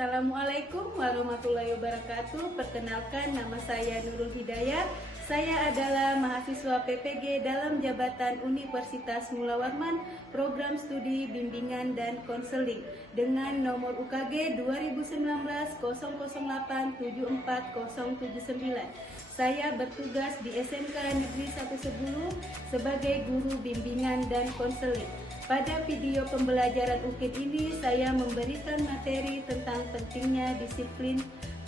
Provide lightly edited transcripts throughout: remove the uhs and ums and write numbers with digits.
Assalamualaikum warahmatullahi wabarakatuh. Perkenalkan, nama saya Nurul Hidayat. Saya adalah mahasiswa PPG dalam jabatan Universitas Mula Warman, program studi bimbingan dan konseling dengan nomor UKG 2019-008-74079. Saya bertugas di SMK Negeri 110 sebagai guru bimbingan dan konseling. Pada video pembelajaran UKID ini, saya memberikan materi tentang pentingnya disiplin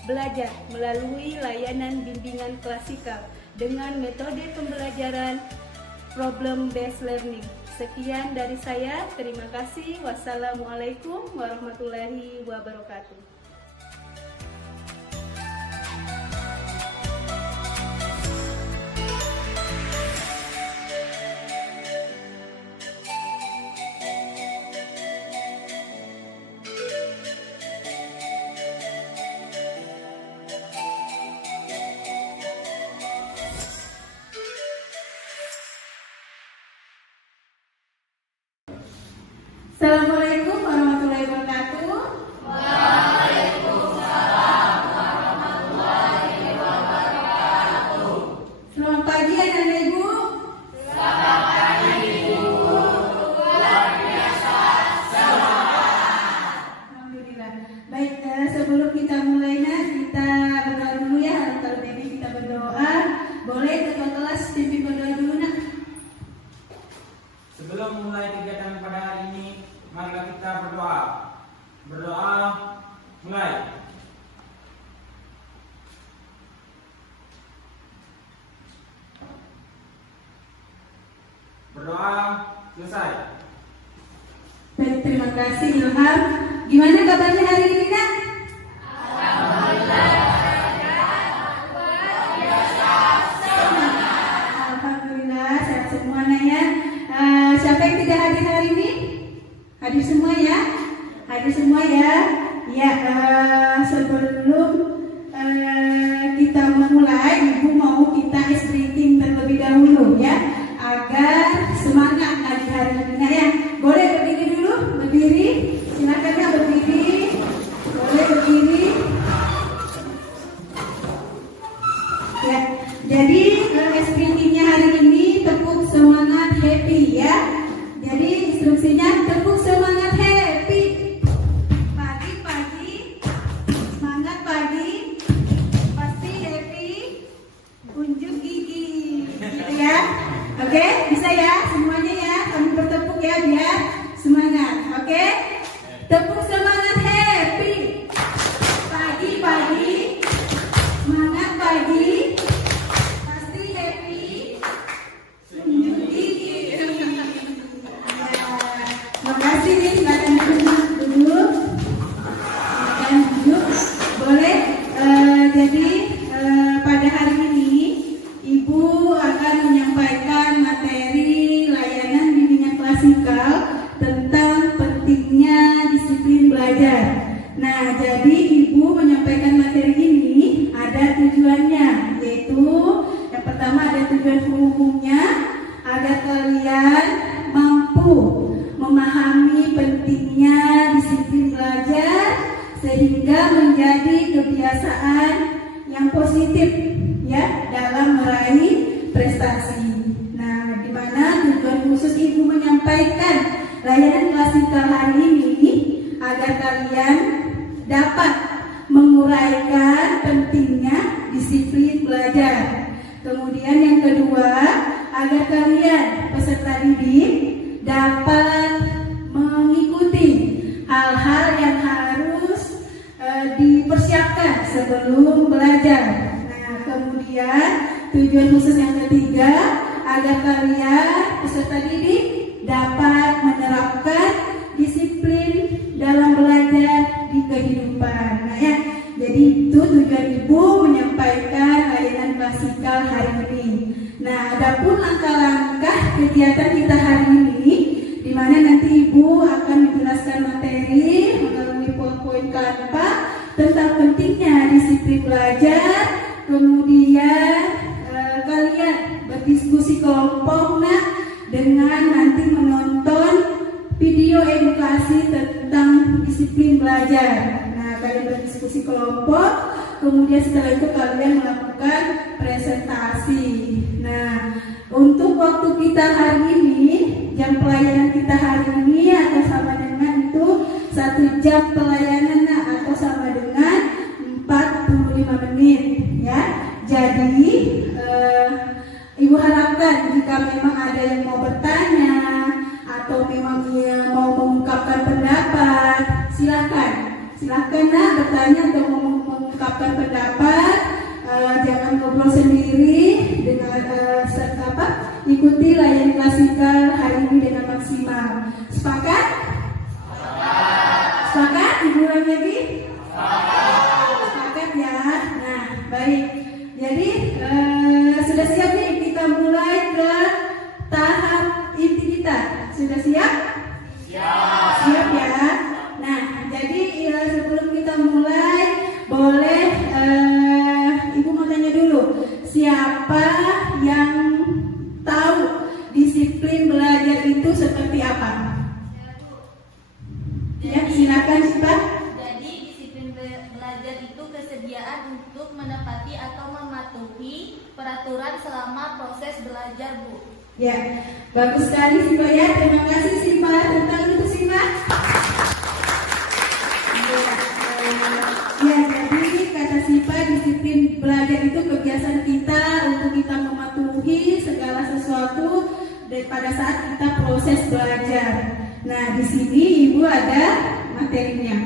belajar melalui layanan bimbingan klasikal dengan metode pembelajaran problem based learning. Sekian dari saya, terima kasih. Wassalamualaikum warahmatullahi wabarakatuh. Assalamualaikum warahmatullahi wabarakatuh. Waalaikumsalam warahmatullahi wabarakatuh. Selamat pagi anak-anak ibu. Selamat pagi ibu. Luar biasa semangat. Alhamdulillah. Baik, sebelum kita mulainya kita berdoa dulu ya. Kalau baby kita berdoa, boleh ketua kelas pimpin berdoa dulu nak. Sebelum mulai kegiatan pada hari ini, marilah kita berdoa. Berdoa, mulai. Berdoa, selesai. Baik, terima kasih Ilham. Gimana kabarnya hari ini nak? Alhamdulillah sehat semua nak ya. Siapa yang tidak hadir hari ini? Hadir semua ya? Hadir semua ya? Ya, sebelum kita memulai, Ibu mau kita ice breathing terlebih dahulu ya, agar semangat hari ini nah ya. Boleh berdiri dulu, berdiri. Silakan ya berdiri. Boleh berdiri. Ya, jadi ice breathingnya hari ini tepuk semangat happy ya. Jadi instruksinya tepuk semangat happy. Pagi-pagi semangat pagi, pasti happy, unjuk gigi gitu ya. Oke, bisa ya semuanya ya. Kami bertepuk ya biar semangat. Oke, tepuk semangat happy. Pagi-pagi semangat pagi, pasti happy, unjuk gigi. Makasih nih, silakan duduk. Silakan duduk. Boleh. Jadi pada hari ini Ibu akan menyampaikan materi layanan bimbingan klasikal tentang pentingnya disiplin belajar. Nah, jadi Ibu menyampaikan materi ini ada tujuannya, yaitu yang pertama ada tujuan umumnya agar kalian mampu memahami pentingnya disiplin belajar sehingga menjadi kebiasaan yang positif ya dalam meraih prestasi. Nah, di mana tujuan khusus Ibu menyampaikan layanan klasikal hari ini agar kalian dapat menguraikan pentingnya disiplin belajar. Kemudian yang kedua, agar kalian peserta didik dapat mengikuti hal-hal yang harus dipersiapkan sebelum belajar. Nah, kemudian tujuan khusus yang ketiga, agar kalian peserta didik dapat menerapkan disiplin dalam belajar di kehidupan. Nah ya, jadi itu tujuan Ibu menyampaikan layanan klasikal hari ini. Nah, adapun langkah-langkah kegiatan kita hari ini, di mana nanti Ibu akan menjelaskan materi melalui poin-poin Canva tentang pentingnya disiplin belajar. Kemudian kalian berdiskusi kelompok nak dengan nanti menonton video edukasi tentang disiplin belajar. Nah, kalian berdiskusi kelompok, kemudian setelah itu kalian melakukan presentasi. Nah, untuk waktu kita hari ini, jam pelayanan kita hari ini atau sama dengan itu 1 jam pelayanan atau sama dengan 45 menit ya. Jadi Ibu harapkan jika memang ada yang mau bertanya atau memang mau mengungkapkan pendapat, silahkan bertanya atau mengungkapkan pendapat. Jangan ngobrol sendiri, dengan ikuti layani klasikal hari ini dengan maksimal. Sepakat? Sepakat? Ibu ulang lagi? Sepakat ya. Nah, baik. Jadi sudah siap nih kita mulai ke tahap inti kita. Sudah siap? Siap ya. Nah, jadi sebelum kita mulai, boleh Ibu mau tanya dulu, siapa yang tahu disiplin belajar itu seperti apa? Ya, silakan Pak. Jadi disiplin belajar itu kesediaan untuk menepati atau mematuhi peraturan selama proses belajar, Bu. Ya, bagus sekali Sipa ya. Terima kasih Sipa. Tentang itu Sipa. Ya, jadi kata Sipa, disiplin belajar itu kebiasaan kita untuk kita mematuhi segala sesuatu pada saat kita proses belajar. Nah, di sini Ibu ada materinya.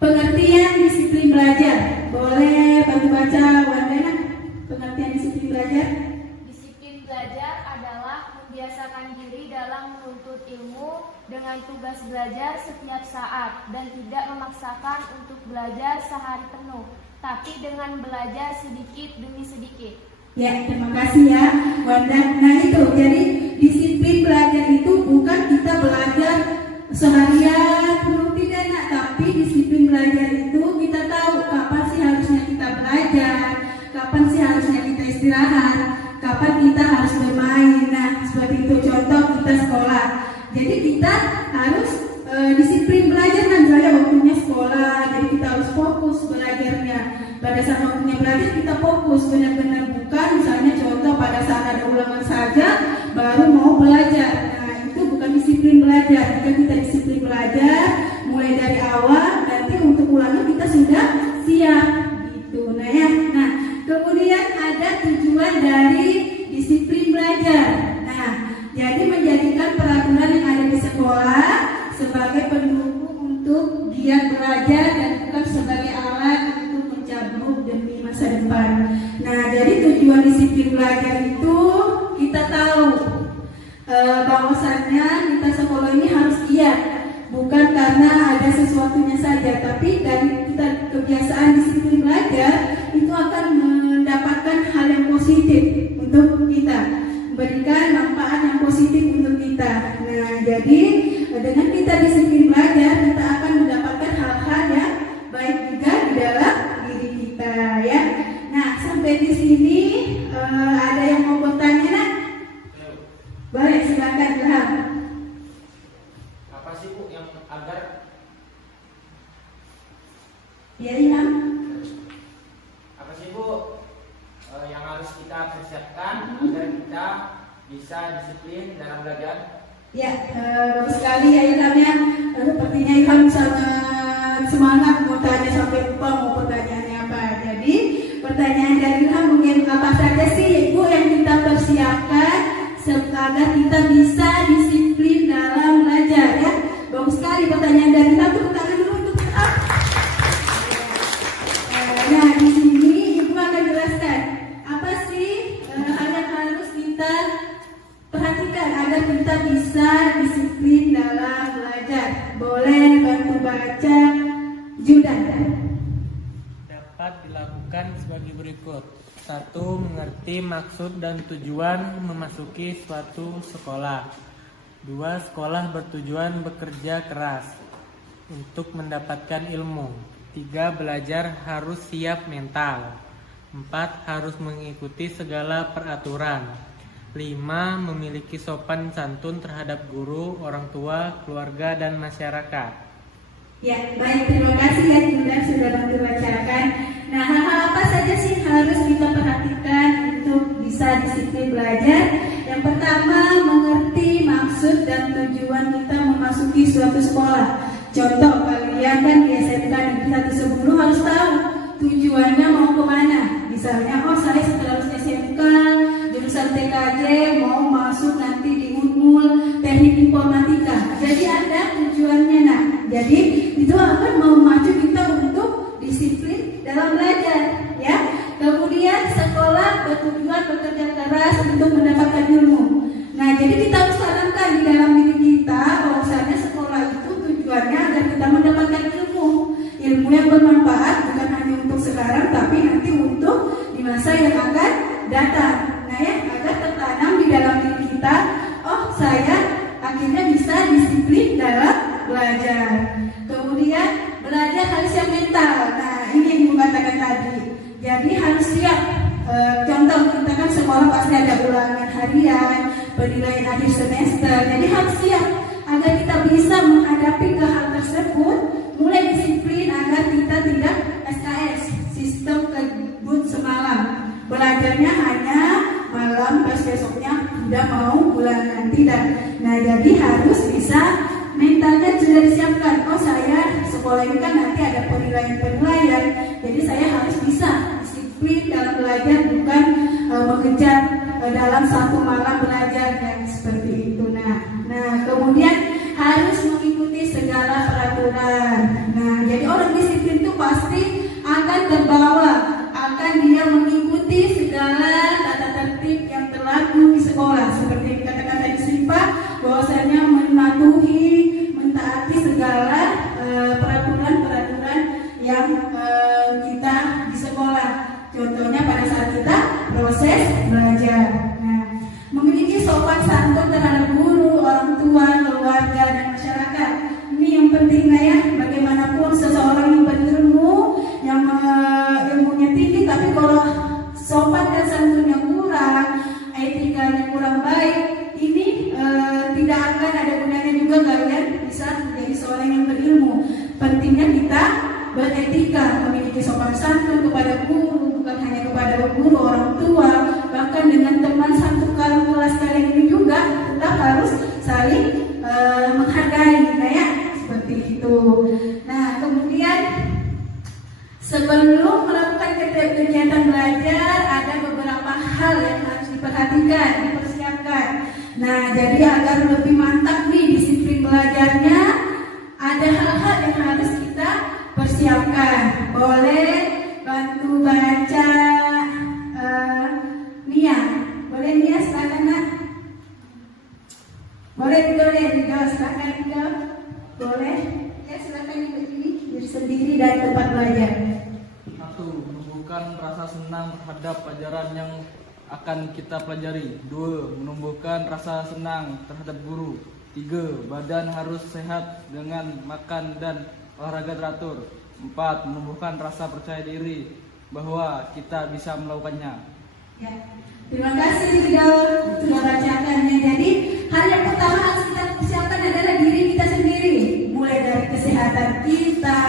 Pengertian disiplin belajar. Boleh bantu baca Wandana? Pengertian disiplin belajar. Disiplin belajar adalah membiasakan diri dalam menuntut ilmu dengan tugas belajar setiap saat dan tidak memaksakan untuk belajar sehari penuh, tapi dengan belajar sedikit demi sedikit. Ya, terima kasih ya Wanda. Nah itu, jadi disiplin belajar itu bukan kita belajar seharian penuh tidak, nak, tapi disiplin belajar itu kita tahu kapan sih harusnya kita belajar, kapan sih harusnya kita istirahat, kapan kita harus bermain. Nah, seperti itu contoh kita sekolah. Jadi kita harus disiplin belajar, dan misalnya waktunya sekolah, jadi kita harus fokus belajarnya. Pada saat waktunya belajar kita fokus benar-benar, bukan misalnya contoh pada saat ada ulangan saja baru mau belajar. Nah, itu bukan disiplin belajar. Jika kita disiplin belajar mulai dari awal, nanti untuk ulangan kita sudah siap gitu. Nah ya, nah kemudian ada tujuan dari disiplin belajar. Nah, jadi menjadikan peraturan yang ada di sekolah sebagai pendukung untuk giat belajar dan bukan sebagai alat untuk mencabut demi masa depan. Nah, jadi tujuan disiplin belajar itu kita tahu bahwasannya kita sekolah ini harus giat, bukan karena ada sesuatunya saja, tapi dari kita kebiasaan disiplin belajar itu akan mendapatkan hal yang positif untuk kita, memberikan manfaat yang positif untuk kita. Nah, jadi dengan kita disiplin belajar, kita akan mendapatkan hal-hal yang baik juga di dalam diri kita ya. Nah, sampai di sini ada yang mau bertanya, nak? Boleh, silakan Ilham. Apa sih Bu yang agar Ya, Ilham. apa sih Bu yang harus kita persiapkan agar kita bisa disiplin dalam belajar? Ya, bagus sekali ya Ilham ya. Sepertinya Ilham sangat semangat mau tanya sampai lupa mau pertanyaannya apa. Jadi pertanyaan dari Ilham mungkin apa saja sih Bu yang kita persiapkan agar kita bisa disiplin dalam belajar ya. Bagus sekali pertanyaan dari Ilham. Tepuk tangan dulu untuk Ilham. Nah, di sini Ibu akan jelaskan apa sih hal yang harus kita perhatikan agar kita bisa disiplin dalam belajar. Boleh bantu baca Judan. Dapat dilakukan sebagai berikut. 1. Mengerti maksud dan tujuan memasuki suatu sekolah. 2. Sekolah bertujuan bekerja keras untuk mendapatkan ilmu. 3. Belajar harus siap mental. 4. Harus mengikuti segala peraturan. 5. Memiliki sopan santun terhadap guru, orang tua, keluarga, dan masyarakat. Ya, baik, terima kasih ya Bunda sudah bantu bacakan. Nah, hal-hal apa saja sih harus kita perhatikan untuk bisa disiplin belajar? Yang pertama, mengerti maksud dan tujuan kita memasuki suatu sekolah. Contoh, kalian kan di SMK Negeri 110 harus tahu tujuannya mau kemana. Misalnya, oh saya setelah lulus SMK, jurusan TKJ mau masuk nanti di Unmul Teknik Informatika. Jadi ada tujuannya, nah. Jadi itu akan mau maju kita untuk disiplin dalam belajar, ya. Kemudian sekolah bertujuan bekerja keras untuk mendapatkan ilmu. Nah, jadi kita harus tanamkan di dalam diri kita bahwasanya sekolah itu tujuannya agar kita mendapatkan ilmu yang bermanfaat bukan hanya untuk sekarang, tapi nanti untuk di masa yang akan datang. Nah, ya, agar tertanam di dalam diri kita, oh saya akhirnya bisa disiplin dalam belajar. Kemudian belajar harus yang mental. Nah, ini yang Ibu katakan tadi. Jadi harus siap. Contoh kita kan sekolah pasti ada ulangan harian, penilaian akhir semester. Jadi harus siap agar kita bisa menghadapi ke hal tersebut. Mulai disiplin agar kita tidak SKS, sistem kebut semalam. Belajarnya hanya malam, besoknya sudah mau ulangan, tidak. Nah, jadi harus bisa mentalnya sudah disiapkan. Oh, saya sekolah ini kan nanti ada penilaian, jadi saya harus bisa disiplin dalam belajar, bukan mengejar dalam satu malam belajar dan seperti itu. Nah, kemudian harus mengikuti segala peraturan. Nah, jadi orang disiplin itu pasti akan terbawa, akan dia mengikuti segala tata tertib yang berlaku di sekolah. Seperti yang dikatakan tadi Sipa, bahwasanya mematuhi, mentaati segala peraturan-peraturan yang kita di sekolah. Contohnya pada saat kita proses belajar. Nah, memiliki sopan santun terhadap guru, orang tua, keluarga, dan masyarakat. Ini yang penting ya. Bagaimanapun seseorang yang berilmu, yang ilmunya tinggi, tapi kalau sopan dan santunnya kurang, etikanya kurang baik, ini tidak akan ada gunanya juga kalian bisa menjadi seorang yang berilmu. Pentingnya kita beretika, memiliki sopan santun kepada guru, bukan hanya kepada guru, orang tua, bahkan dengan teman satu kelas kalian ini juga tetap harus saling menghargai, ya, seperti itu. Nah, kemudian sebelum melakukan kegiatan belajar ada beberapa hal yang harus diperhatikan, dipersiapkan. Nah, jadi agar lebih mantap nih disiplin belajarnya, ada hal-hal yang harus kita persiapkan. Boleh bantu baca Nia? Boleh Nia, silakan Nak. Boleh tiga, silakan tiga. Boleh? Ya, silakan berdiri diri sendiri dari tempat belajar. 1. Menumbuhkan rasa senang terhadap pelajaran yang akan kita pelajari. 2. Menumbuhkan rasa senang terhadap guru. 3. Badan harus sehat dengan makan dan olahraga teratur. 4. Menumbuhkan rasa percaya diri bahwa kita bisa melakukannya. Ya, terima kasih sudah bacakannya. Jadi hal yang pertama harus kita persiapkan adalah diri kita sendiri. Mulai dari kesehatan kita,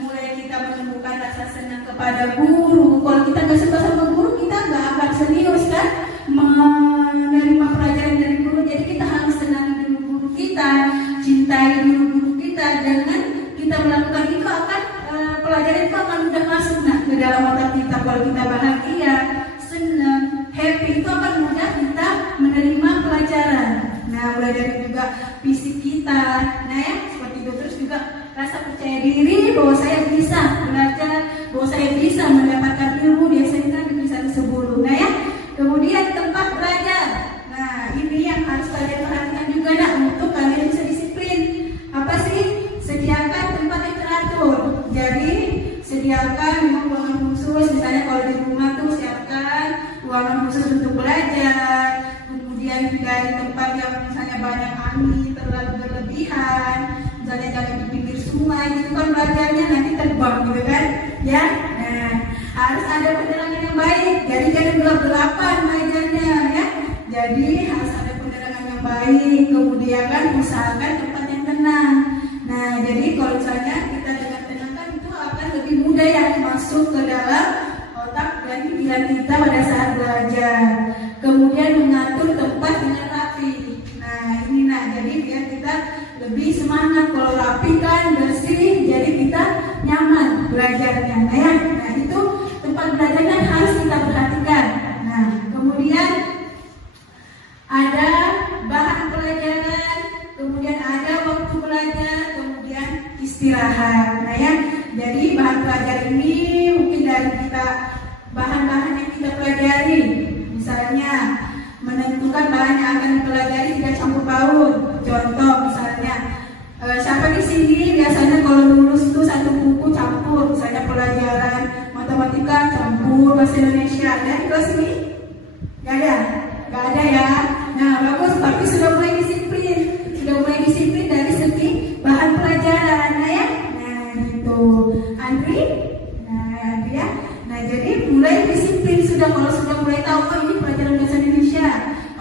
mulai kita menumbuhkan rasa senang kepada guru. Kalau kita nggak suka sama guru, kita nggak akan serius kan menerima pelajaran dari guru. Jadi kita harus senang dulu guru kita, cintai dulu guru kita. Dengan kita melakukan itu akan pelajaran itu akan mudah masuk ke dalam otak kita. Kalau kita bahagia, senang, happy, itu akan mudah kita menerima pelajaran. Nah, mulai dari juga fisik kita, nah ya, seperti itu. Terus juga rasa percaya diri bahwa saya bisa belajar, bahwa saya bisa mendapatkan ilmu di SMK Negeri 110. Nah ya, kemudian tempat belajar. Nah, ini yang harus kalian perhatikan juga untuk kalian bisa disiplin. Apa sih? Sediakan tempat yang teratur. Jadi sediakan memang ruangan khusus. Misalnya kalau di rumah tuh siapkan ruangan khusus untuk belajar. Kemudian dari tempat yang misalnya banyak angin, terlalu berlebihan, misalnya jangan di pinggir sungai, itu kan belajarnya nanti terbang gitu kan, ya. Nah, harus ada penerangan yang baik. Jadi jangan gelap-gelapan belajarnya, ya. Jadi harus ada penerangan yang baik. Kemudian kan usahakan tempat yang tenang. Nah, Nah, jadi kalau misalnya kita dengan tenangkan itu akan lebih mudah ya masuk ke dalam otak dan pikiran kita pada saat belajar. Kemudian mengatur tempat dengan rapi. Nah, ini jadi biar kita lebih semangat. Kalau rapi kan bersih, jadi kita nyaman belajarnya. Nah, itu tempat belajarnya harus kita perhatikan. Nah, kemudian ada bahan pelajaran, kemudian ada waktu belajar, kemudian istirahat. Jadi bahan pelajaran ini mungkin dari kita bahan-bahan yang kita pelajari. Misalnya menentukan bahan yang akan dipelajari tidak campur baur. Contoh misalnya siapa di sini biasanya kalau lulus itu satu buku campur, misalnya pelajaran matematika campur bahasa Indonesia. Ada di kelas ini? Gak ada ya. Nah, bagus, tapi sudah mulai disiplin dari segi bahan pelajaran. Nah, gitu. Andri? Ya. Nah, jadi mulai disiplin sudah, kalau sudah mulai tahu, oh ini pelajaran bahasa Indonesia,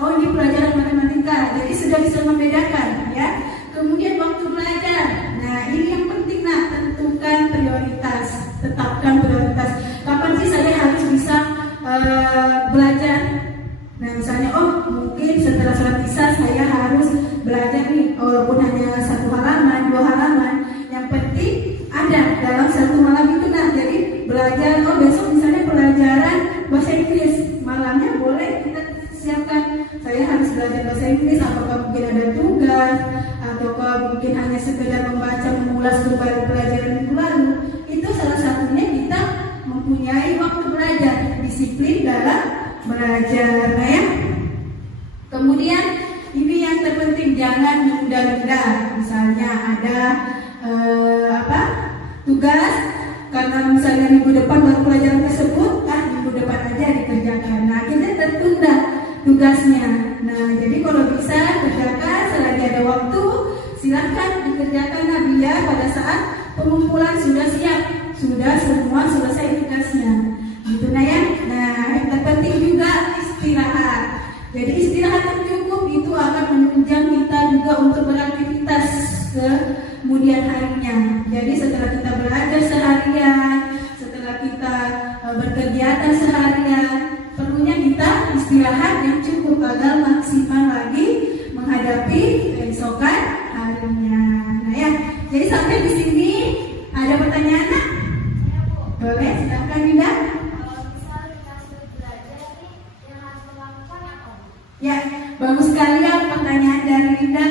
oh ini pelajaran matematika, jadi sudah bisa membedakan ya. Kemudian waktu belajar. Nah, ini yang penting tentukan prioritas, tetapkan prioritas. Kapan sih saya harus bisa belajar? Nah, misalnya mungkin setelah sholat isya saya harus belajar nih, walaupun hanya 1 halaman, 2 halaman, yang penting ada dalam 1 malam itu. Jadi belajar, besok misalnya pelajaran bahasa Inggris, malamnya boleh kita siapkan, saya harus belajar bahasa Inggris, apakah mungkin ada tugas, ataukah mungkin hanya sekedar membaca, mengulas kembali pelajaran minggu lalu. Itu salah satunya kita mempunyai waktu belajar, disiplin dalam belajar. Kemudian ini yang terpenting, jangan menunda-nunda. Misalnya ada tugas, karena misalnya minggu depan baru pelajaran tersebut, minggu depan aja dikerjakan. Nah, akhirnya tertunda tugasnya. Nah, jadi kalau bisa kerjakan selagi ada waktu, silahkan dikerjakan biar pada saat pengumpulan sudah siap, sudah semua selesai tugasnya. Gitu Nah, yang terpenting juga istirahat. Jadi istirahat yang cukup itu akan menunjang kita juga untuk beraktivitas kemudian harinya. Jadi setelah kita belajar seharian, setelah kita berkegiatan seharian, perlunya kita istirahat yang cukup agar maksimal lagi menghadapi keesokan harinya. Jadi sampai di sini ada pertanyaan? Boleh, silakan Dinda. Ya, bagus sekali ya pertanyaan dari Dinda.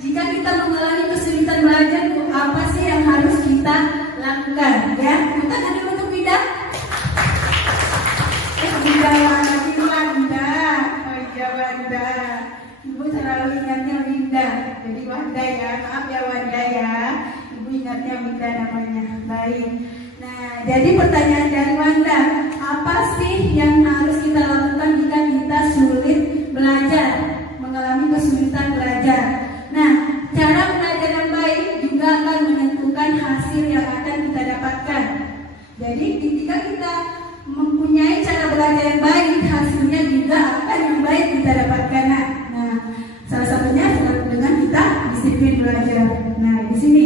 Jika kita mengalami kesulitan belajar, apa sih yang harus kita lakukan? Ya, kita ada untuk Dinda. Dinda yang ada Wanda. Oh iya Wanda. Ibu selalu ingatnya Winda. Jadi Wanda ya, maaf ya Wanda ya. Ibu ingatnya Winda namanya. Baik. Nah, jadi pertanyaan dari Wanda, apa sih yang harus kita lakukan jika kita sulit belajar, mengalami kesulitan belajar? Nah, cara belajar yang baik juga akan menentukan hasil yang akan kita dapatkan. Jadi ketika kita mempunyai cara belajar yang baik, hasilnya juga akan yang baik kita dapatkan. Nah, salah satunya dengan kita disiplin belajar. Nah, di sini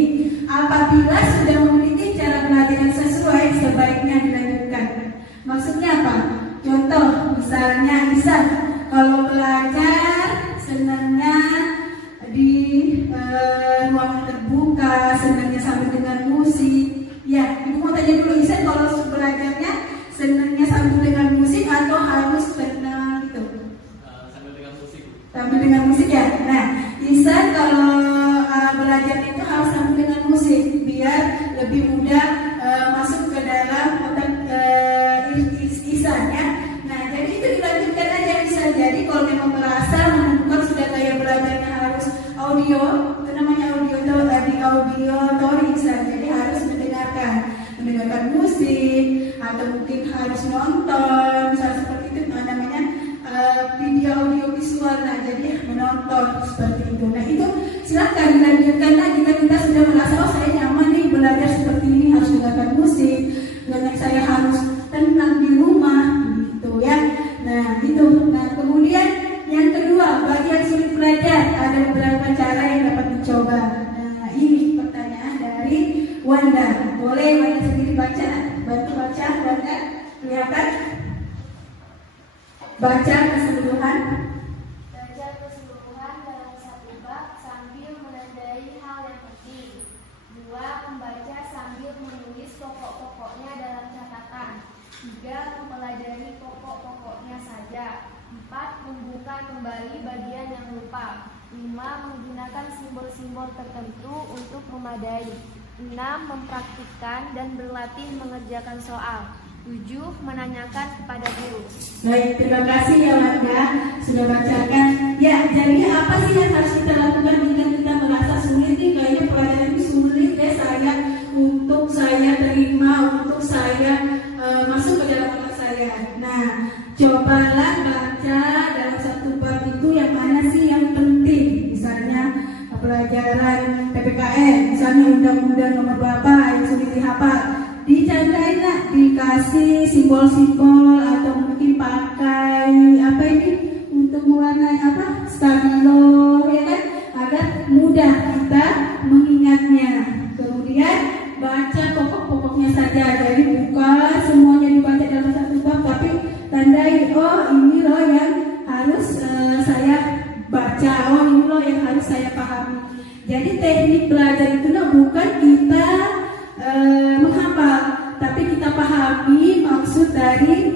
apabila sudah memiliki cara belajar yang sesuai, sebaiknya dilanjutkan. Maksudnya apa? Contoh, misalnya Isan, kalau belajar senangnya di ruangan terbuka, senangnya sambil dengan musik. Ya, Ibu mau tanya dulu Isan, kalau belajarnya senangnya sambil dengan musik atau harus tenang gitu? Sambil dengan musik. Sambil dengan musik ya. Nah, Isan kalau belajar itu harus sambil dengan musik biar lebih mudah masuk ke dalam otak Isan ya. Nah, jadi itu dilanjutkan aja Isan. Jadi kalau memang merasa menemukan sudah kayak belajarnya harus audio, itu namanya auditory Isan. Jadi harus mendengarkan musik, atau mungkin harus nonton, misalnya seperti itu namanya video audio visual. Nah, jadi menonton seperti itu. Nah, itu silakan dilanjutkan lagi jika kita sudah merasa saya nyaman nih belajar seperti ini, harus mendengarkan musik, dan saya harus tenang di rumah gitu ya. Nah, itu. Nah, kemudian yang kedua, bagi yang sulit belajar ada beberapa cara yang dapat dicoba. Nah, ini pertanyaan Kelihatan? Baca keseluruhan. Baca keseluruhan dalam satu bab sambil menandai hal yang penting. 2. Membaca sambil menulis pokok-pokoknya dalam catatan. 3. Mempelajari pokok-pokoknya saja. 4. Membuka kembali bagian yang lupa. 5. Menggunakan simbol-simbol tertentu untuk memadai. 6. Mempraktikkan dan berlatih mengerjakan soal. 7. Menanyakan kepada guru. Baik, terima kasih ya Warga sudah bacakan. Ya, jadi apa sih yang harus kita lakukan jika kita merasa sulit nih, kayaknya pelajaran ini sulit deh untuk saya terima, untuk saya masuk ke dalam otak saya. Nah, cobalah baca dalam satu bab itu yang mana sih yang penting. Misalnya pelajaran PPKN, misalnya undang-undang nomor berapa yang sulit dihafal. Dicandai nak, dikasih simbol-simbol atau mungkin pakai apa ini untuk mewarnai apa, stabilo ya kan, agar mudah kita mengingatnya. Kemudian baca pokok-pokoknya saja, jadi bukan semuanya dibaca dalam satu bab, tapi tandai, oh ini loh yang harus saya baca, oh ini loh yang harus saya pahami. Jadi teknik belajar itu bukan kita menghafal, tapi kita pahami maksud dari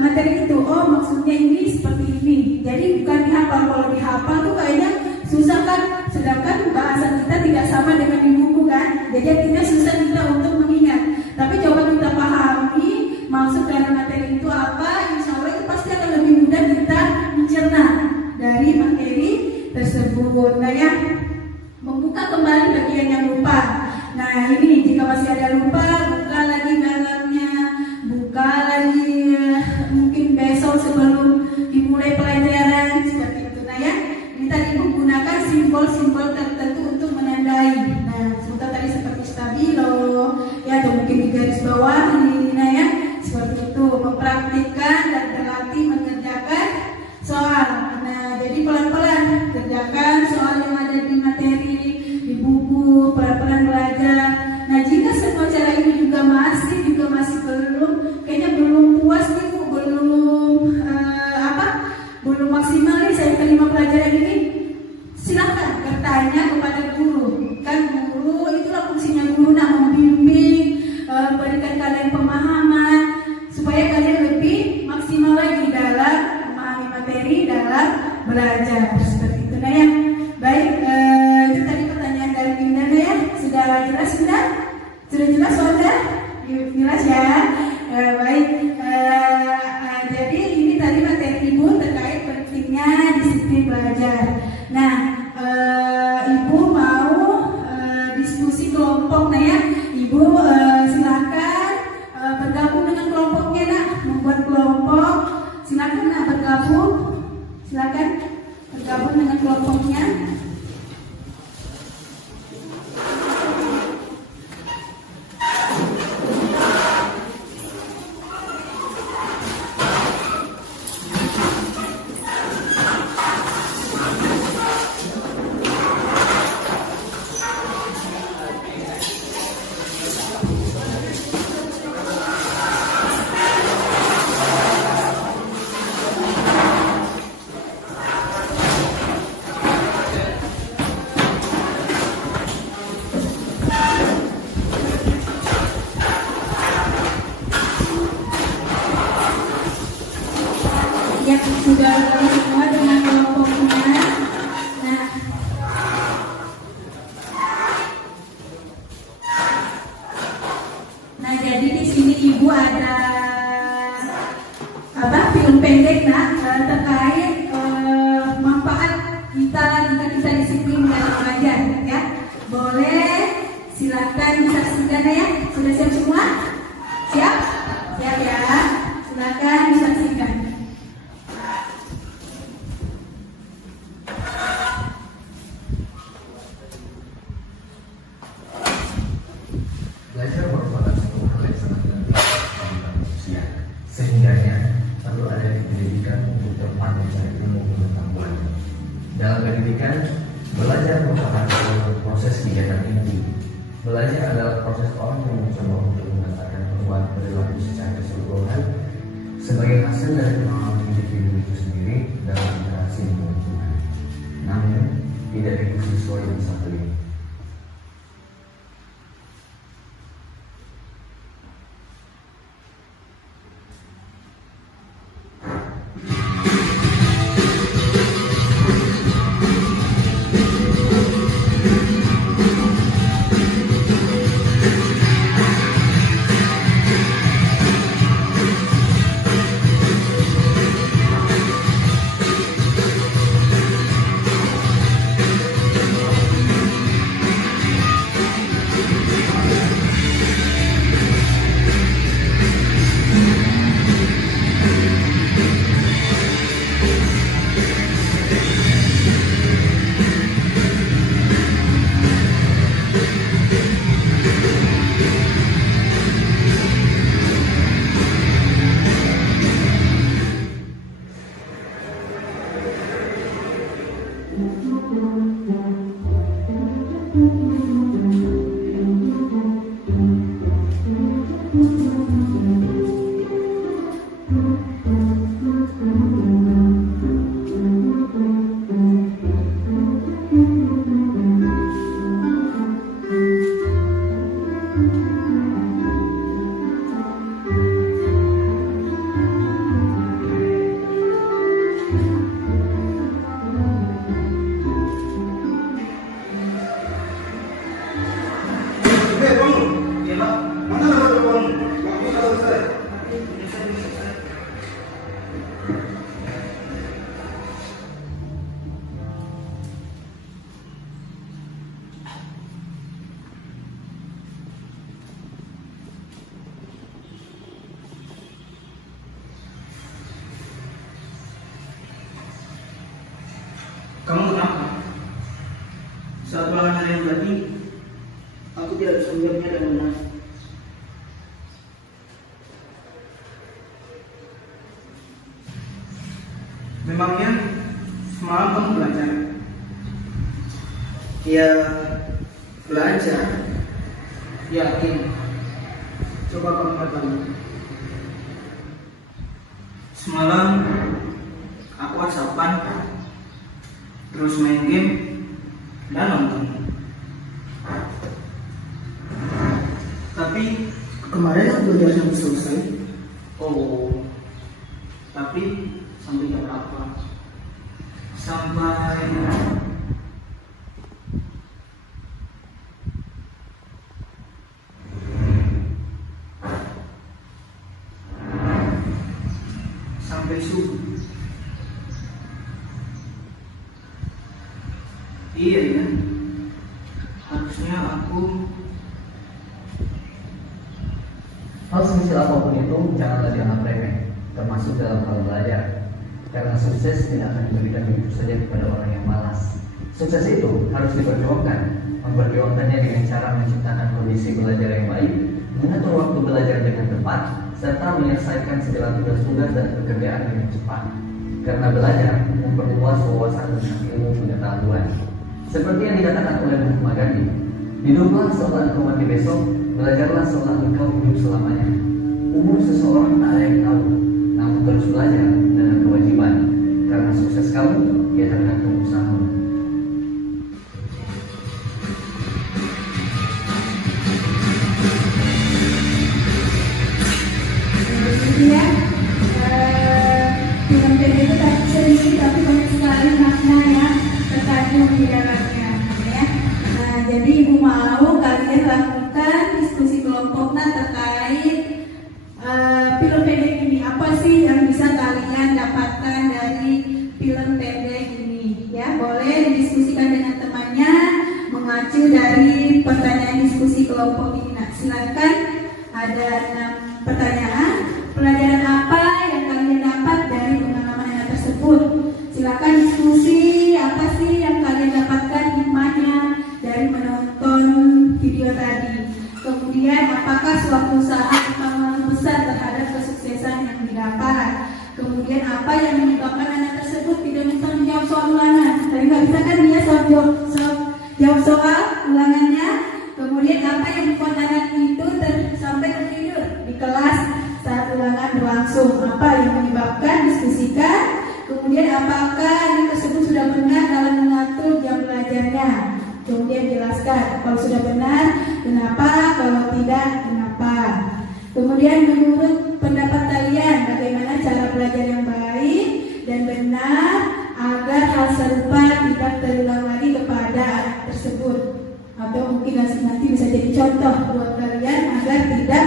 materi itu. Oh maksudnya ini seperti ini. Jadi bukan dihafal. Kalau dihafal tuh kayaknya susah kan, sedangkan bahasa kita tidak sama dengan di buku kan. Jadi artinya susah kita untuk mengingat. Tapi coba kita pahami maksud dari materi itu apa, insya Allah itu pasti akan lebih mudah kita mencerna dari materi tersebut. Nah ya, membuka kembali bagian yang lupa. Nah ini jika masih ada lupa, buka lagi dalamnya, buka lagi mungkin besok sebelum dimulai pelajaran seperti itu. Nah ya, ini tadi menggunakan simbol-simbol tertentu untuk menandai. Nah sebentar tadi seperti stabilo, ya atau mungkin di garis bawah ini. Nah ya, seperti itu, mempraktikkan dan berlatih mengerjakan soal. Nah jadi pelan-pelan kerjakan soal yang ada di materi, di buku, pelan-pelan belajar. Nah jika semua cara ini juga masih belum, kayaknya belum puas nih Bu, belum maksimal nih saya terima pelajaran ini, silakan bertanya kepada guru. Kan guru itulah fungsinya guru, membimbing, berikan kalian pemahaman supaya kalian lebih maksimal lagi dalam memahami materi, dalam belajar seperti itu. Nah ya, baik, itu tadi pertanyaan dari Bindana ya. Sudah jelas sudah jelas soalnya, jelas ya. Baik, jadi ini tadi materi Ibu terkait pentingnya disiplin belajar. Nah, Ibu mau diskusi kelompok. Nah ya, Ibu silakan bergabung dengan kelompoknya nak, membuat kelompok. Silakan nak bergabung, silakan bergabung dengan kelompoknya. Ya sudah semua dengan kelompoknya. Nah jadi di sini Ibu ada film pendek terkait manfaat kita jika kita disiplin dalam belajar ya. Boleh silakan disaksikan ya. Sudah siap semua? Siap? Siap ya. Silakan disaksikan. Belajar merupakan satu hal yang sangat penting bagi manusia, sehingganya perlu ada pendidikan untuk tempat mencari ilmu pengetahuan. Dalam pendidikan, belajar merupakan proses kegiatan inti. Belajar adalah proses orang yang mencoba untuk mengatakan perubahan perilaku secara keseluruhan berasal dari pengalaman individu itu sendiri dalam interaksi dengan lingkungan, namun tidak sesuai dengan satu ini. Kamu kenapa? Saat ulangan hari yang tadi, aku tidak bisa menjawabnya dengan benar. Memangnya semalam kamu belajar? Ya, belajar. Yakin? Coba kamu katakan. Semalam aku whatsappan, terus main game dan nonton. Tapi kemarin aku belajar sampai selesai. Oh, tapi sampai jam berapa? Sampai subuh. Iya ya, harusnya aku. Hal semisal apapun itu janganlah dianggap remeh, termasuk dalam hal belajar. Karena sukses tidak akan diberikan begitu saja kepada orang yang malas. Sukses itu harus diperjuangkan. Memperjuangkannya dengan cara menciptakan kondisi belajar yang baik, mengatur waktu belajar dengan tepat, serta menyelesaikan segala tugas-tugas dan pekerjaan dengan cepat. Karena belajar memperluas wawasan tentang ilmu pengetahuan. Seperti yang dikatakan oleh Mahatma Gandhi, hiduplah seolah engkau mati besok, belajarlah seolah engkau hidup selamanya. Umur seseorang tak ada yang tahu, namun terus belajar dengan kewajiban. Karena sukses kamu, ya tergantung usahamu. Ya, film pendek itu tak sedikit tapi banyak sekali makna ya terkandung di dalamnya ya. Nah, jadi ibu mau kalian lakukan diskusi kelompok terkait film pendek ini. Apa sih yang bisa kalian dapatkan dari film pendek ini? Ya, boleh didiskusikan dengan temannya mengacu dari pertanyaan diskusi kelompok ini. Nah, silakan, ada 6 pertanyaan. Pelajaran apa yang kalian dapat dari pengalaman tersebut? Silakan diskusi, apa sih yang kalian dapatkan hikmahnya dari menonton video tadi. Kemudian apakah suatu usaha berpengaruh besar terhadap kesuksesan yang didapat? Kemudian apa yang menyebabkan anak tersebut tidak bisa menjawab soal ulangan? Tadi nggak bisa kan dia jawab soal ulangannya. Kemudian apa yang membuat anak itu sampai tertidur di kelas saat ulangan berlangsung? langsung apa yang menyebabkan, diskusikan. Kemudian apakah ini tersebut sudah benar dalam mengatur jam belajarnya. Kemudian jelaskan kalau sudah benar kenapa, kalau tidak kenapa. Kemudian menurut pendapat kalian bagaimana cara belajar yang baik dan benar agar hal serupa tidak terulang lagi kepada anak tersebut. Atau mungkin nanti bisa jadi contoh buat kalian agar tidak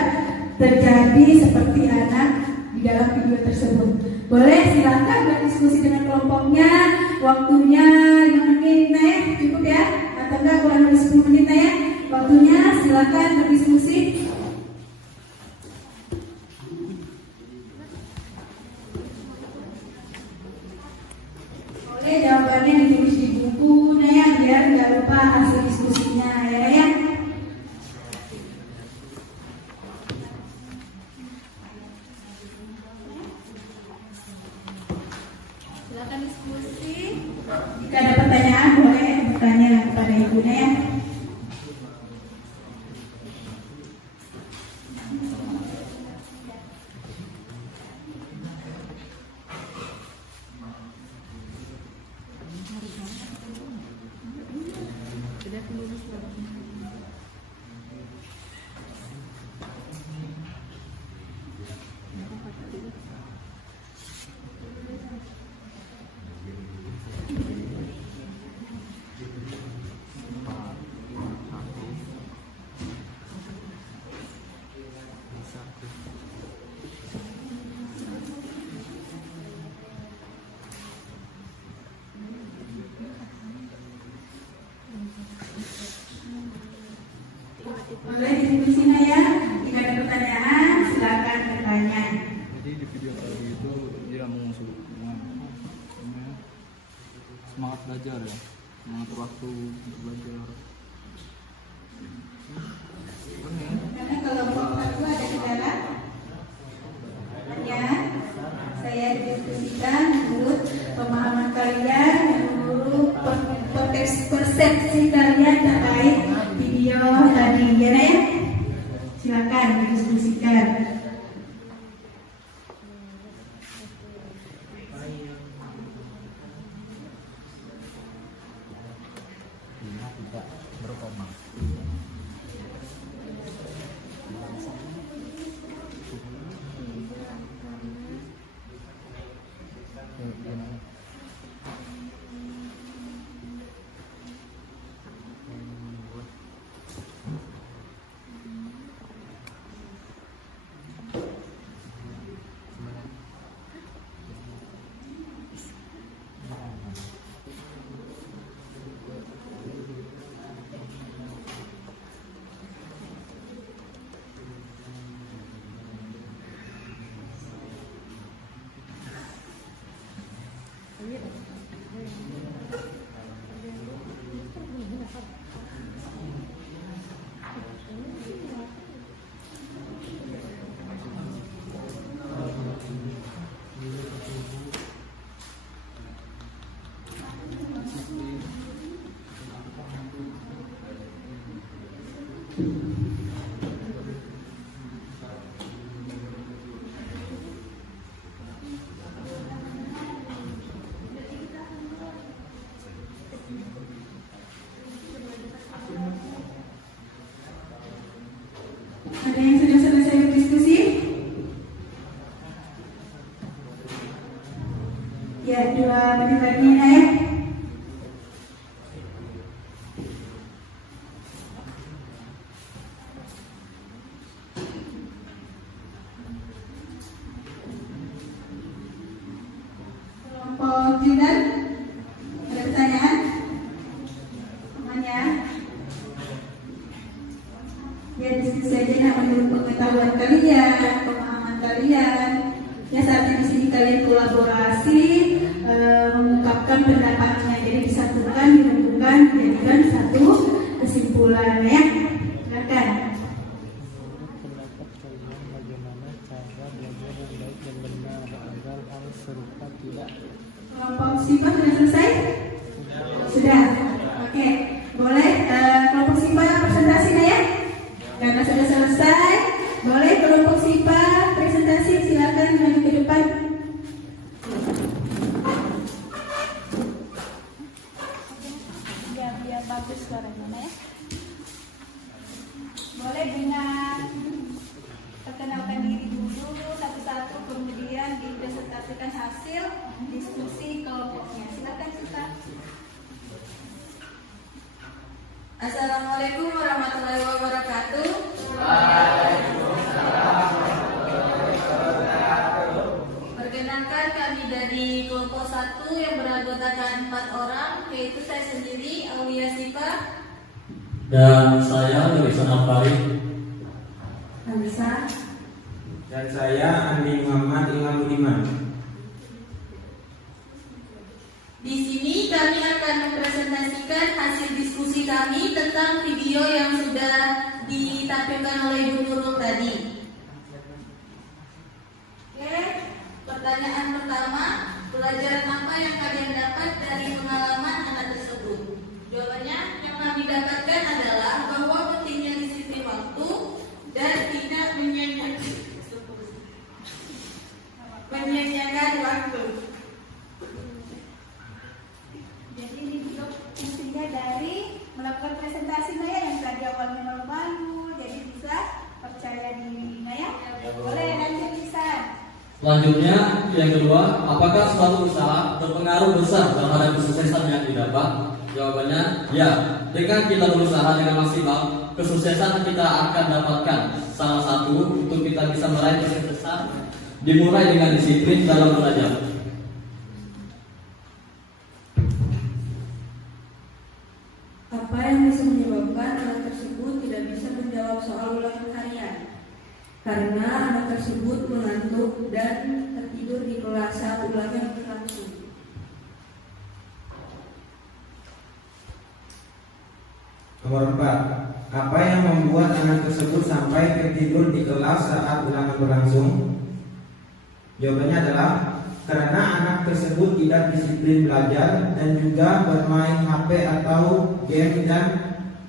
terjadi seperti anak di dalam video tersebut. Boleh silakan berdiskusi dengan kelompoknya. Waktunya 5 menit, cukup ya? Atau enggak kurang dari 10 menit ya? Waktunya silakan berdiskusi. Boleh jawabannya ditulis di bukunya ya, biar nggak lupa hasil diskusinya ya. Silakan diskusi. Jika ada pertanyaan boleh bertanya kepada ibunya ya. Boleh diskusinya ya. Jika ada pertanyaan silakan bertanya. Jadi di video tadi itu dia mengusulkan semangat belajar ya, semangat waktu untuk belajar. Karena kelompok satu ada kendala. Ya, saya diskusikan menurut pemahaman kalian, menurut persepsi kalian terkait video tadi ya, silakan didiskusikan. Ada yang sudah selesai berdiskusi? Ya, 2 menit lagi ya. Kelompok Judan, ada pertanyaan? Semuanya? Ya, diskusi saja menurut pengetahuan kalian, pemahaman kalian. Ya, saatnya di sini kalian kolaborasi, mengungkapkan pendapatnya. Jadi disatukan, ditentukan, dijadikan satu kesimpulan ya. Silakan. Pendapat kalian bagaimana cara belajar yang baik dan benar agar hal serupa tidak. Kelompok SIPA sudah selesai? Sudah. Oke. Boleh kelompok SIPA presentasinya ya? Karena sudah selesai, boleh kelompok SIPA presentasi, silakan maju ke hasil diskusi kelompoknya. Silakan Sita. Assalamualaikum warahmatullahi wabarakatuh. Perkenalkan, kami dari kelompok 1 yang beranggotakan 4 orang, yaitu saya sendiri, Aulia Sifa, Dan saya Tulisan Alfari. Anissa. Dan saya Andi Muhammad Imam Budiman. Di sini kami akan mempresentasikan hasil diskusi kami tentang video yang sudah ditampilkan oleh Ibu Nurul tadi. Oke, pertanyaan pertama, pelajaran apa yang kalian dapat dari pengalaman anak tersebut? Jawabannya, yang kami dapatkan adalah bahwa pentingnya disiplin waktu dan tidak menyanyiakan waktu. Jadi ini juga fungsinya dari melakukan presentasi Maya yang tadi awalnya malu-malu, jadi bisa percaya diri. Maya, boleh lanjut bisa. Selanjutnya, yang kedua, apakah suatu usaha berpengaruh besar terhadap kesuksesan yang didapat? Jawabannya, ya. Dengan kita berusaha dengan maksimal, kesuksesan kita akan dapatkan. Salah satu untuk kita bisa meraih kesuksesan dimulai dengan disiplin dalam belajar. Apa yang bisa menyebabkan anak tersebut tidak bisa menjawab soal ulangan harian? Karena anak tersebut mengantuk dan tertidur di kelas saat ulangan berlangsung. Nomor 4. Apa yang membuat anak tersebut sampai tertidur di kelas saat ulangan berlangsung? Jawabannya adalah karena anak tersebut tidak disiplin belajar dan juga bermain HP atau game dan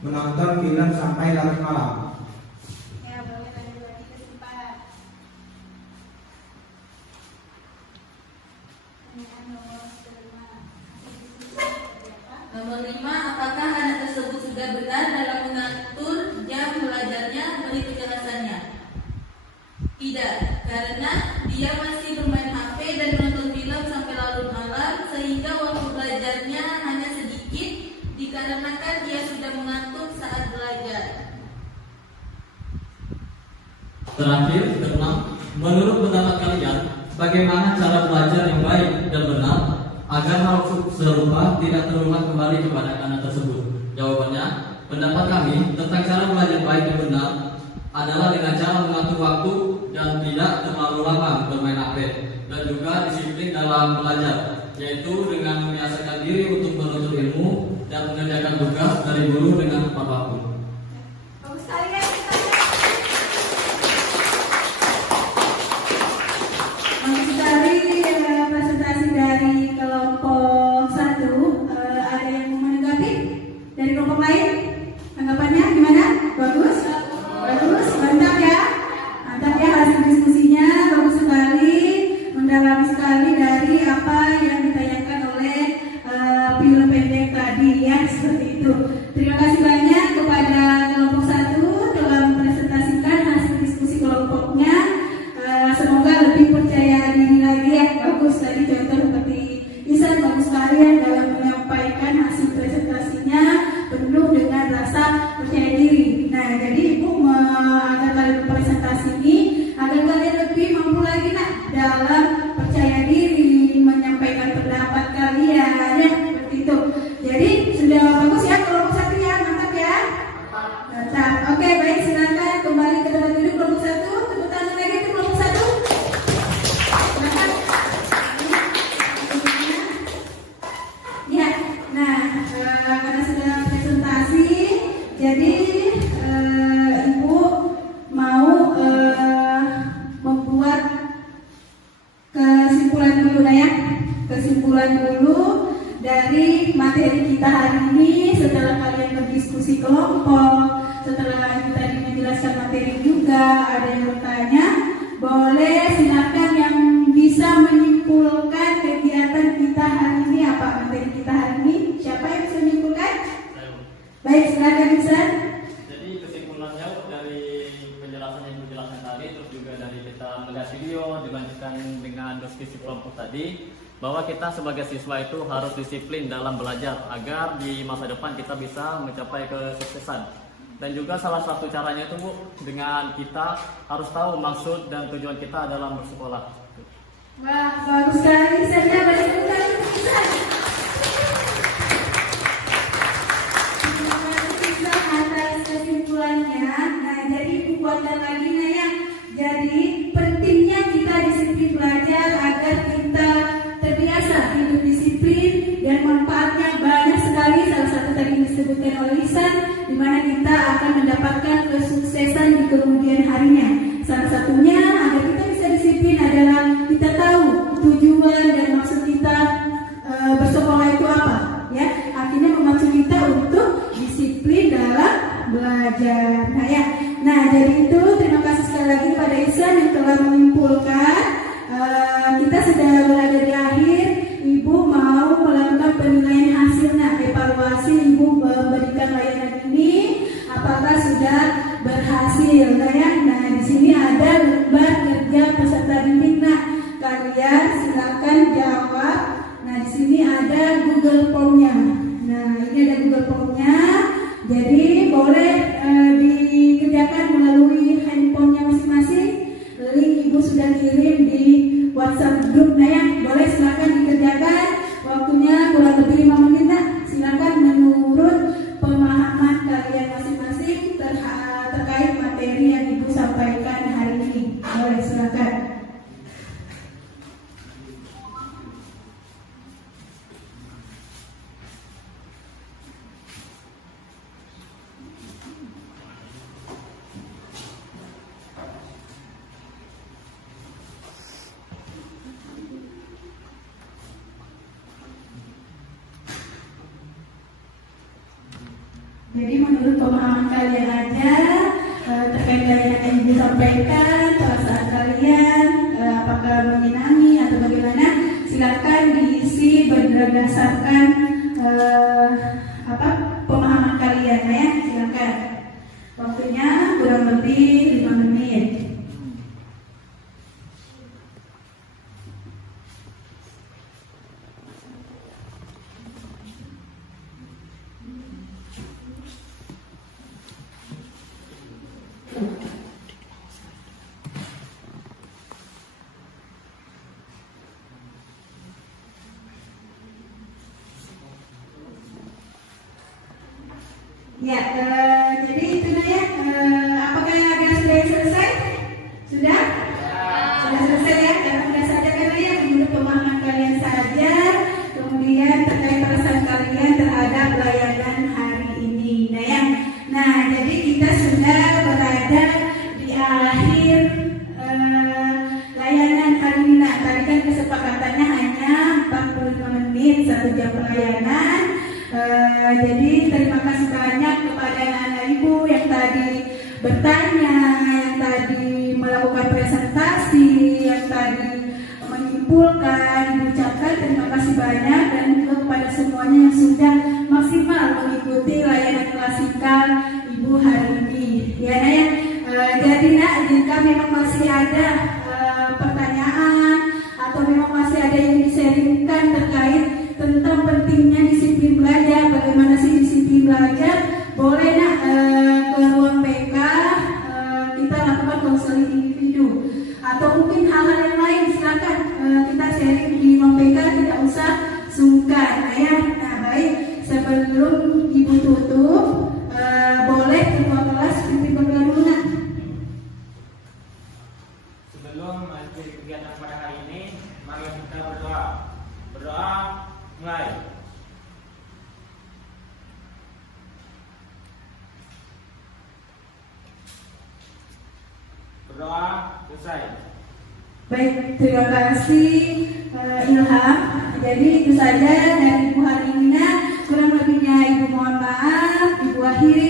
menonton film sampai larut malam. Ya, boleh lanjut lagi ke Sipa. Pertanyaan nomor 5. Nomor 5, apakah anak tersebut sudah benar dalam mengatur jam belajarnya menit kejelasannya? Tidak, karena dia masih bermain HP dan menonton film sampai larut malam sehingga waktu belajarnya hanya sedikit dikarenakan dia sudah mengantuk saat belajar. Terakhir, keenam, menurut pendapat kalian, bagaimana cara belajar yang baik dan benar agar hal serupa tidak terulang kembali kepada anak tersebut? Jawabannya, pendapat kami tentang cara belajar baik dan benar adalah dengan cara mengatur waktu dan tidak terlalu lama bermain HP, dan juga disiplin dalam belajar, yaitu dengan membiasakan diri untuk menuntut ilmu dan mengerjakan tugas dari guru dengan tepat waktu. Bagus sekali ya Sipa. Bagus sekali presentasi dari kelompok 1. Ada yang mau menanggapi dari kelompok lain? Tanggapannya gimana? Bagus? Bagus, mantap ya. Mantap ya hasil diskusinya, bagus sekali, mendalami sekali dari apa yang ditayangkan oleh film pendek tadi ya, seperti itu. Terima kasih banyak kepada kelompok 1 telah mempresentasikan hasil diskusi kelompoknya. Semoga lebih percaya diri lagi ya. Bagus tadi contoh seperti Isan, bagus sekali ya dalam menyampaikan hasil presentasinya penuh dengan rasa percaya diri. Nah, jadi Ibu agar kalian presentasi ini agar kalian lebih mampu lagi nak dalam percaya diri menyampaikan pendapat kalian ya, seperti itu. Jadi sudah bagus ya kelompok 1 ya, mantap ya. Mantap. Oke, baik, silakan kembali ke tempat duduk kelompok 1. Tepuk tangan lagi untuk kelompok 1. Silakan. Ya, nah karena sudah presentasi, jadi Ibu mau membuat kesimpulan dulu ya, kesimpulan dulu dari materi kita hari ini. Setelah kalian berdiskusi kelompok, setelah kita menjelaskan materi juga, ada yang bertanya, boleh silakan yang bisa menyimpulkan kegiatan kita hari ini, apa materi kita hari ini. Siapa yang bisa menyimpulkan? Baik, silakan bisa. Jadi kesimpulannya dari penjelasan yang dijelaskan tadi, terus juga dari kita melihat video, dilanjutkan disampaikan dengan diskusi kelompok tadi, bahwa kita sebagai siswa itu harus disiplin dalam belajar agar di masa depan kita bisa mencapai kesuksesan. Dan juga salah satu caranya itu Bu, dengan kita harus tahu maksud dan tujuan kita dalam bersekolah. Wah, bagus sekali. Saya banyak sekali. Terima kasih atas kesimpulannya. Nah, jadi kuatkan lagi Naya. Jadi pentingnya kita disiplin belajar agar kita terbiasa hidup disiplin dan manfaatnya banyak sekali. Salah satu tadi disebutkan oleh Lisan, di mana kita akan mendapatkan kesuksesan di kemudian harinya. Salah satunya agar kita bisa disiplin adalah kita tahu tujuan dan maksud kita bersekolah itu apa, ya. Akhirnya memacu kita untuk disiplin dalam belajar. Nah, jadi itu terima kasih sekali lagi kepada Ihsan yang telah menyimpulkan. Kita sudah berada di akhir. Ibu mau melakukan penilaian hasilnya, evaluasi Ibu memberikan layanan ini apakah sudah berhasil, Nah, di sini ada lembar kerja peserta didik. Nah, kalian silakan jawab. Nah, di sini ada Google Form-nya. Nah, ini ada Google Form-nya. Jadi boleh dikerjakan melalui handphonenya masing-masing. Link Ibu sudah kirim di WhatsApp grup. Boleh silakan dikerjakan. Waktunya kurang lebih 5 menit. Silakan menurut pemahaman kalian masing-masing terkait materi yang Ibu sampaikan hari ini. Boleh silakan. Jadi menurut pemahaman kalian aja terkait layanan yang Ibu sampaikan, perasaan kalian apakah menyenangi atau bagaimana? Silakan diisi berdasarkan pemahaman kalian, silakan. Waktunya kurang lebih 5 menit. Ya, jadi itu apakah yang ada sudah selesai? Sudah? Sudah selesai ya? Karena sudah saja menurut pemahaman kalian saja, kemudian terkait perasaan kalian terhadap layanan hari ini. Nah, jadi kita sudah berada di akhir layanan hari ini. Nah, tadi kan kesepakatannya hanya 45 menit 1 jam pelayanan. Jadi terima kasih banyak kepada anak-anak Ibu yang tadi bertanya, yang tadi melakukan presentasi, yang tadi menyimpulkan. Ibu ucapkan terima kasih banyak, dan juga kepada semuanya yang sudah maksimal mengikuti layanan klasikal Ibu hari ini. Jadi jika memang masih ada pertanyaan atau memang masih ada yang diseringkan terkait tentang pentingnya disiplin belajar, bagaimana sih disiplin belajar, boleh ke ruang PK, kita lakukan konseling individu, atau mungkin hal-hal yang lain silakan kita sharing di ruang PK, tidak usah sungkan. Nah, baik, sebelum Ibu tutup, boleh ketua kelas pimpin berdoa dulu. Sebelum mengakhiri kegiatan pada hari ini, mari kita berdoa. Berdoa mulai. Berdoa selesai. Baik, terima kasih Ilham. Jadi itu saja dari Ibu hari ini. Kurang lebihnya Ibu mohon maaf. Ibu akhiri.